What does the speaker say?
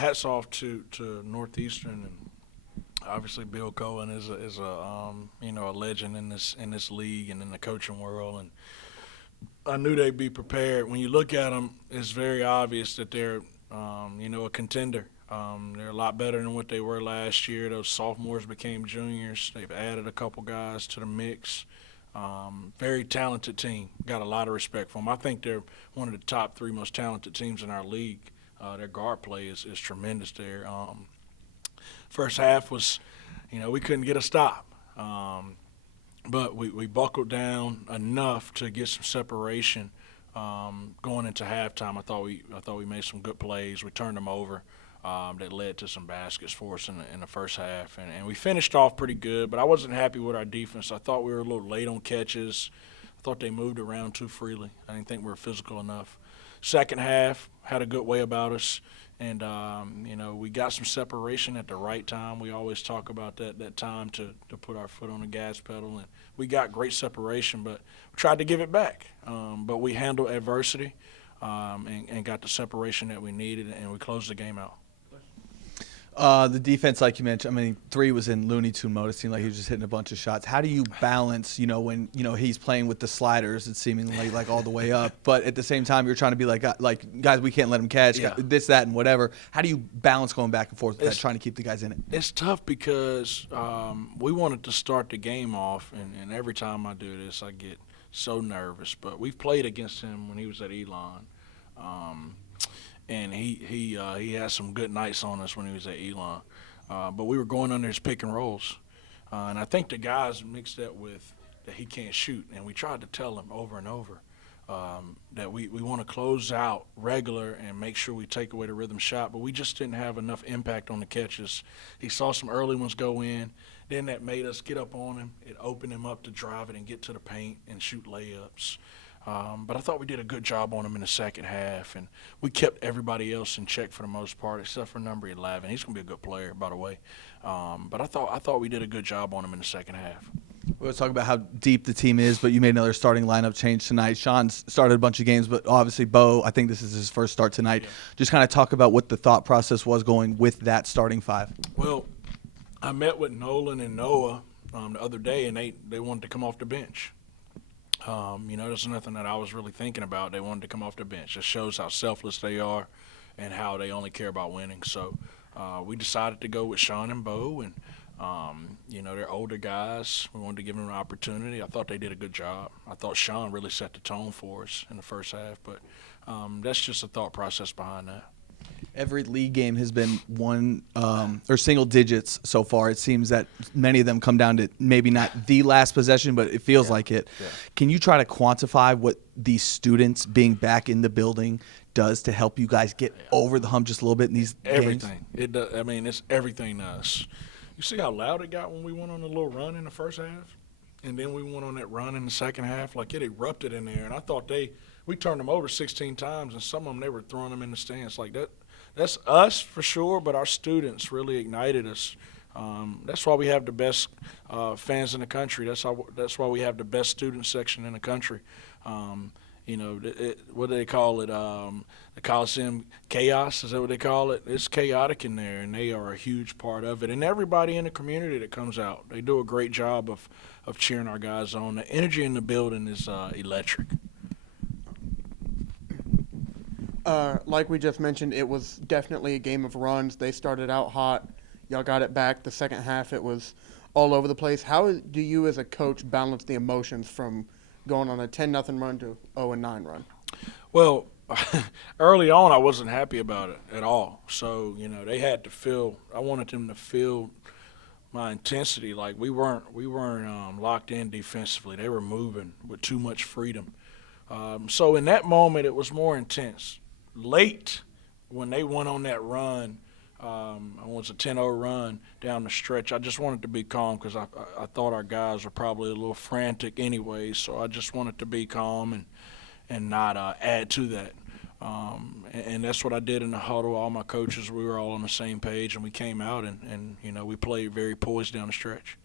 hats off to Northeastern, and obviously Bill Cohen is a legend in this league and in the coaching world, and I knew they'd be prepared. When you look at them, it's very obvious that they're a contender. They're a lot better than what they were last year. Those sophomores became juniors. They've added a couple guys to the mix. Very talented team. Got a lot of respect for them. I think they're one of the top three most talented teams in our league. Their guard play is tremendous there. First half was, we couldn't get a stop. But we buckled down enough to get some separation going into halftime. I thought we made some good plays. We turned them over. That led to some baskets for us in the first half. And we finished off pretty good, but I wasn't happy with our defense. I thought we were a little late on catches. I thought they moved around too freely. I didn't think we were physical enough. Second half had a good way about us. And, we got some separation at the right time. We always talk about that time to put our foot on the gas pedal. And we got great separation, but we tried to give it back. But we handled adversity and got the separation that we needed, and we closed the game out. The defense, like you mentioned, three was in Looney Tune mode. It seemed like he was just hitting a bunch of shots. How do you balance, when, he's playing with the sliders, it's seemingly like all the way up, but at the same time you're trying to be like guys, we can't let him catch, this, that, and whatever. How do you balance going back and forth with that, trying to keep the guys in it? It's tough because we wanted to start the game off, and every time I do this, I get so nervous. But we've played against him when he was at Elon. And he had some good nights on us when he was at Elon. But we were going under his pick and rolls. And I think the guys mixed that with that he can't shoot. And we tried to tell him over and over that we want to close out regular and make sure we take away the rhythm shot. But we just didn't have enough impact on the catches. He saw some early ones go in. Then that made us get up on him. It opened him up to drive it and get to the paint and shoot layups. But I thought we did a good job on him in the second half, and we kept everybody else in check for the most part, except for number 11. He's going to be a good player, by the way. But I thought we did a good job on him in the second half. We were talking about how deep the team is, but you made another starting lineup change tonight. Sean's started a bunch of games, but obviously Bo, I think this is his first start tonight. Yeah. Just kind of talk about what the thought process was going with that starting five. Well, I met with Nolan and Noah the other day, and they wanted to come off the bench. There's nothing that I was really thinking about. They wanted to come off the bench. It shows how selfless they are and how they only care about winning. So we decided to go with Sean and Bo, and, they're older guys. We wanted to give them an opportunity. I thought they did a good job. I thought Sean really set the tone for us in the first half, but that's just a thought process behind that. Every league game has been one or single digits so far. It seems that many of them come down to maybe not the last possession, but it feels like it. Yeah. Can you try to quantify what these students being back in the building does to help you guys get over the hump just a little bit in these everything. games? It does. It's everything to us. You see how loud it got when we went on a little run in the first half? And then we went on that run in the second half. Like, it erupted in there. And I thought we turned them over 16 times, and some of them, they were throwing them in the stands like that. That's us for sure, but our students really ignited us. That's why we have the best fans in the country. That's why we have the best student section in the country. What do they call it? The Coliseum Chaos, is that what they call it? It's chaotic in there, and they are a huge part of it. And everybody in the community that comes out, they do a great job of cheering our guys on. The energy in the building is electric. Like we just mentioned, it was definitely a game of runs. They started out hot. Y'all got it back. The second half, it was all over the place. How do you as a coach balance the emotions from going on a 10-0 run to 0-9 run? Well, early on, I wasn't happy about it at all. So, they had to feel – I wanted them to feel my intensity. Like, we weren't locked in defensively. They were moving with too much freedom. So in that moment, it was more intense. Late, when they went on that run, it was a 10-0 run down the stretch, I just wanted to be calm because I thought our guys were probably a little frantic anyway, so I just wanted to be calm and not add to that. And that's what I did in the huddle. All my coaches, we were all on the same page, and we came out and we played very poised down the stretch.